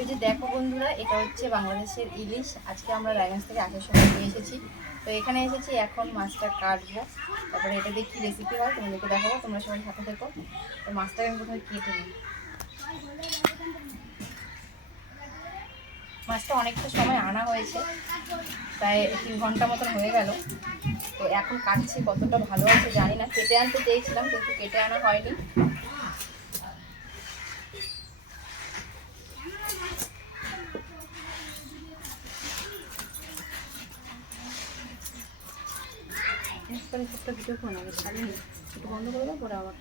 এই যে দেখো বন্ধুরা, এটা হচ্ছে বাংলাদেশের ইলিশ। আজকে আমরা রায়গঞ্জ থেকে আসার সময় নিয়ে এসেছি। তো এখানে এসেছি এখন মাছটা কাটবো। তারপরে এটা দিয়ে কী রেসিপি হয় তোমাদেরকে দেখাবো। তোমরা সবাই সাথে দেখো তো মাছটাকে আমি প্রথমে কেটে নিই। মাছটা অনেকটা সময় আনা হয়েছে। প্রায় তিন ঘণ্টা মতন হয়ে গেল। তো এখন কাটছি কতটা ভালো আছে জানি না। কেটে আনতে চেয়েছিলাম, কিন্তু কেটে আনা হয়নি। পরে একটা ভিডিও ফোন আগে ছাড়িনি একটু বন্ধ করে দাও পরে আবার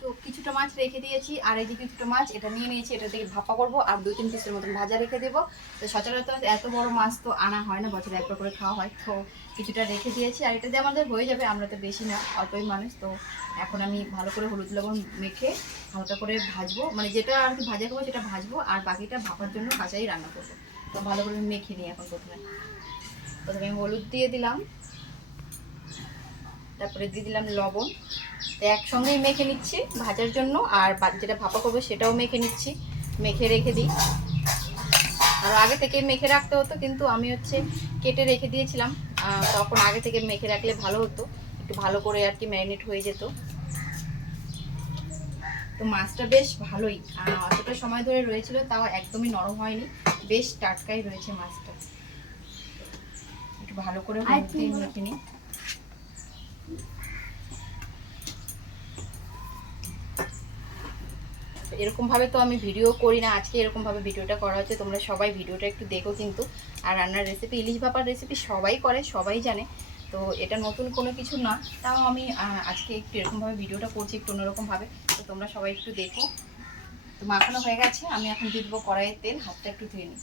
তো কিছুটা মাছ রেখে দিয়েছি, আর এই যে কিছুটা মাছ, এটা নিয়ে নিয়েছি, এটা থেকে ভাপা করব, আর দুই তিন পিসের মতন ভাজা রেখে দেবো। তো সচরাচর এত বড় মাছ তো আনা হয় না, বছরে একবার করে খাওয়া হয়, তো কিছুটা রেখে দিয়েছি। আর এটা দিয়ে আমাদের হয়ে যাবে, আমরা তো বেশি না, অল্পই মানুষ, তো এখন আমি ভালো করে হলুদ লবণ মেখে হালকা করে ভাজবো। মানে যেটা আর কি ভাজা খাব, সেটা ভাজবো, আর বাকিটা ভাপার জন্য কাঁচাই রান্না করব। তো ভালো করে মেখে নিই এখন প্রথমে। প্রথমে আমি হলুদ দিয়ে দিলাম, তারপরে দিয়ে দিলাম লবণ। তো একসঙ্গেই মেখে নিচ্ছি ভাজার জন্য আর যেটা ভাপা করব সেটাও মেখে নিচ্ছি। মেখে রেখে দিই। আর আগে থেকে মেখে রাখতে হতো কিন্তু আমি হচ্ছে কেটে রেখে দিয়েছিলাম। তখন আগে থেকে মেখে রাখলে ভালো হতো একটু ভালো করে আর কি ম্যারিনেট হয়ে যেত। তো মাছটা বেশ ভালোই। অতটা সময় ধরে রয়েছিল তাও একদমই নরম হয়নি। বেশ টাটকাই রয়েছে মাছটা। একটু ভালো করে মেখে নিই। এরকম ভাবে তো আমি ভিডিও করি না, আজকে এরকম ভাবে ভিডিওটা করা হচ্ছে, তোমরা সবাই ভিডিওটা একটু দেখো কিন্তু। আর রান্নার রেসিপি ইলিশ ভাপার রেসিপি সবাই করে, সবাই জানে। তো এটা নতুন কোনো কিছু না, তাও আমি আজকে একটু এরকমভাবে ভিডিওটা করছি একটু অন্যরকমভাবে। তো তোমরা সবাই একটু দেখো। তো মাখানো হয়ে গেছে, আমি এখন দিয়ে কড়াইয়ের তেল, হাতটা একটু ধুয়ে নিই।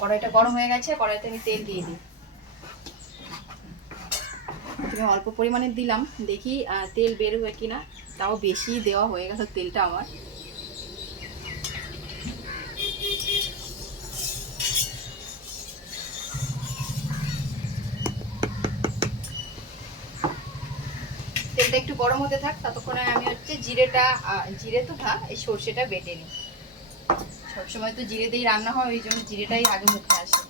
কড়াইটা গরম হয়ে গেছে, কড়াইতে আমি তেল দিয়ে দিই। প্রথমে অল্প পরিমাণে দিলাম। দেখি তেল বের হয় কিনা। তাও বেশি দেওয়া হয়ে গেছে তেলটা আমার। তেলটা একটু গরম হতে থাক, ততক্ষণে আমি হচ্ছে জিরেটা জিরে তো না এই সর্ষেটা বেটে নিই। সবসময় তো জিরে দিয়েই রান্না হয়, ওই জন্য জিরেটাই আগে মুখে আসে।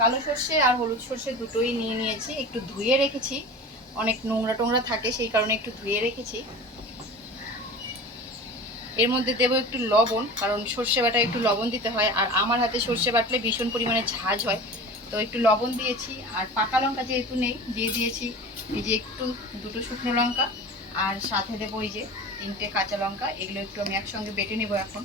কালো সর্ষে আর হলুদ সর্ষে দুটোই নিয়ে নিয়েছি। একটু ধুয়ে রেখেছি। অনেক নোংরা টোংরা থাকে, সেই কারণে একটু ধুয়ে রেখেছি। এর মধ্যে দেবো একটু লবণ, কারণ সর্ষে বাটা একটু লবণ দিতে হয়। আর আমার হাতে সর্ষে বাটলে ভীষণ পরিমাণে ঝাঁজ হয়। তো একটু লবণ দিয়েছি, আর পাকা লঙ্কা যেহেতু নেই, দিয়ে দিয়েছি এই যে একটু দুটো শুকনো লঙ্কা, আর সাথে দেবো এই যে তিনটে কাঁচা লঙ্কা। এগুলো একটু আমি একসঙ্গে বেটে নেব এখন।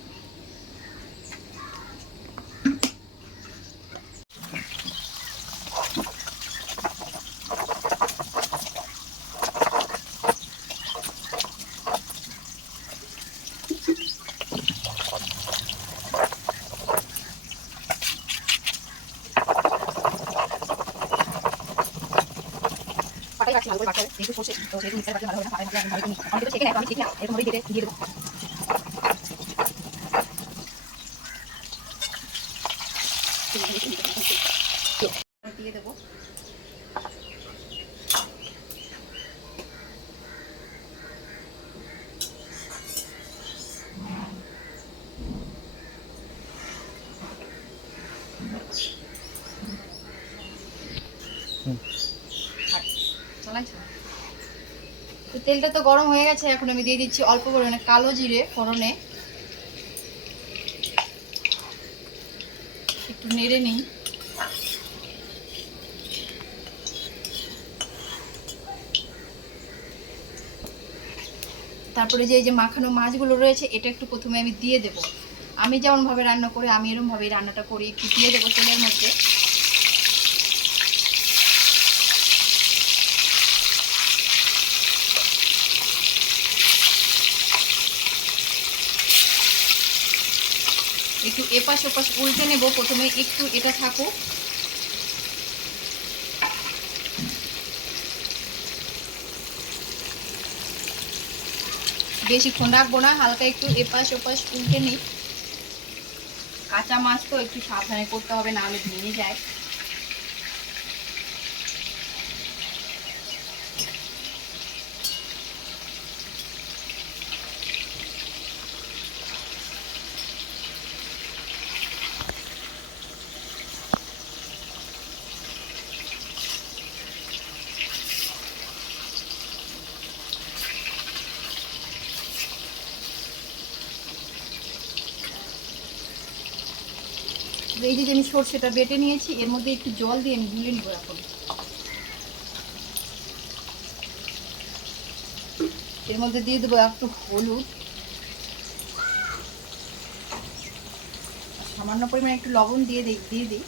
এরকম দিয়ে দেবো। চালাইছো? তেলটা তো গরম হয়ে গেছে, এখন আমি দিয়ে দিচ্ছি অল্প পরিমাণে কালো জিরে ফোড়নে। একটু নেড়ে নিই। তারপরে যে এই যে মাখানো মাছগুলো রয়েছে, এটা একটু প্রথমে আমি দিয়ে দেব। আমি যেমনভাবে রান্না করি, আমি এরমভাবেই রান্নাটা করি, একটু দিয়ে দেবো তেলের মধ্যে। একটু এপাশ ওপাশ উল্টে নেব। প্রথমে একটু এটা থাকুক। বেশিক্ষণ রাখব না, হালকা একটু এপাশ ওপাশ উল্টে নিই। কাঁচা মাছ তো একটু সাবধানে করতে হবে, না হলে ভেঙে যায়। এই যে আমি সর্ষেটা বেটে নিয়েছি, এর মধ্যে একটু জল দিয়ে আমি গুলে নিব এখন। এর মধ্যে দিয়ে দেবো একটু হলুদ। সামান্য পরিমাণে একটু লবণ দিয়ে দিই দিয়ে দিই।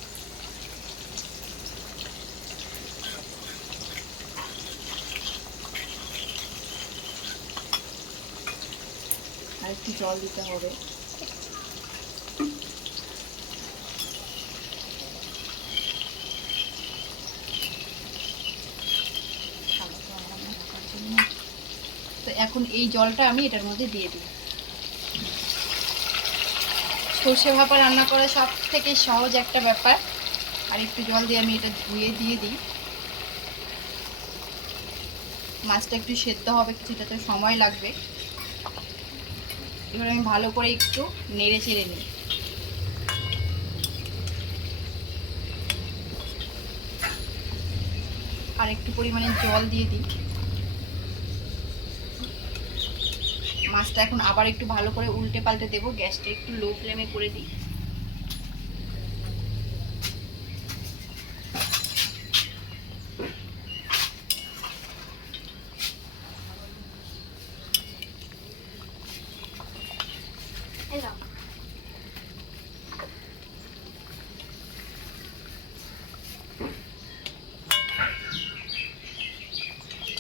আর একটু জল দিতে হবে তো এখন এই জলটা আমি এটার মধ্যে দিয়ে দিই সর্ষে ভাপা রান্না করা সব থেকে সহজ একটা ব্যাপার। আর একটু জল দিয়ে আমি এটা ধুয়ে দিয়ে দিই। মাছটা একটু সেদ্ধ হবে, কিছুটা তো সময় লাগবে। এবার আমি ভালো করে একটু নেড়ে চেড়ে নিই। আর একটু পরিমাণে জল দিয়ে দিই। মাছটা এখন আবার একটু ভালো করে উল্টে পাল্টে দেবো, গ্যাসটা একটু লো ফ্লেমে করে দিই।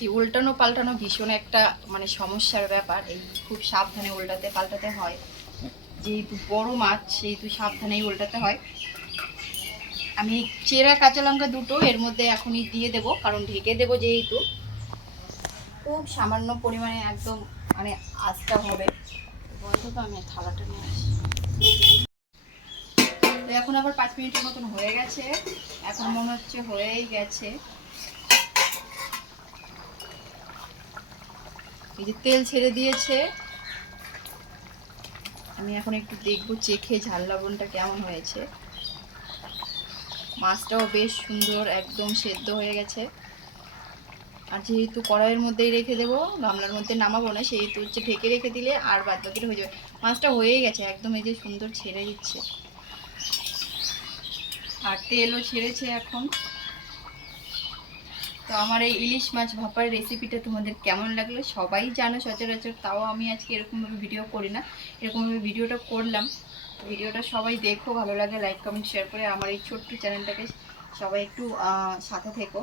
এই উল্টানো পাল্টানো ভীষণ একটা মানে সমস্যার ব্যাপার। এই খুব সাবধানে উল্টাতে পাল্টাতে হয়। যেহেতু বড় মাছ, সেহেতু সাবধানেই উল্টাতে হয়। আমি চেরা কাঁচা লঙ্কা দুটো এর মধ্যে এখনই দিয়ে দেব, কারণ ঢেকে দেব যেহেতু। খুব সামান্য পরিমাণে একদম মানে আস্তা হবে। বলতো তো আমি থালাটা নিয়ে আসি। তো এখন আবার পাঁচ মিনিটের মতন হয়ে গেছে। এখন মনে হচ্ছে হয়েই গেছে। এই যে তেল ছেড়ে দিয়েছে। আমি এখন একটু দেখব চেখে ঝাল লবণটা কেমন হয়েছে। মাছটাও বেশ সুন্দর, একদম সেদ্ধ হয়ে গেছে। আর যেহেতু কড়াইয়ের মধ্যেই রেখে দেবো, গামলার মধ্যে নামাবো না, সেহেতু হচ্ছে ঢেকে রেখে দিলে আর বাদ বাকিটা হয়ে যাবে। মাছটা হয়েই গেছে, একদম এই যে সুন্দর ছেড়ে দিচ্ছে। আর তেলও ছেড়েছে এখন। তো আমার এই ইলিশ মাছ ভাপার রেসিপিটা তোমাদের কেমন লাগল? সবাই জানো সচরাচর, তাও আমি আজকে এরকমভাবে ভিডিও করি না। এরকমভাবে ভিডিওটা করলাম। ভিডিওটা সবাই দেখো, ভালো লাগে লাইক কমেন্ট শেয়ার করে আমার এই ছোট্ট চ্যানেলটাকে সবাই একটু সাথে থেকো।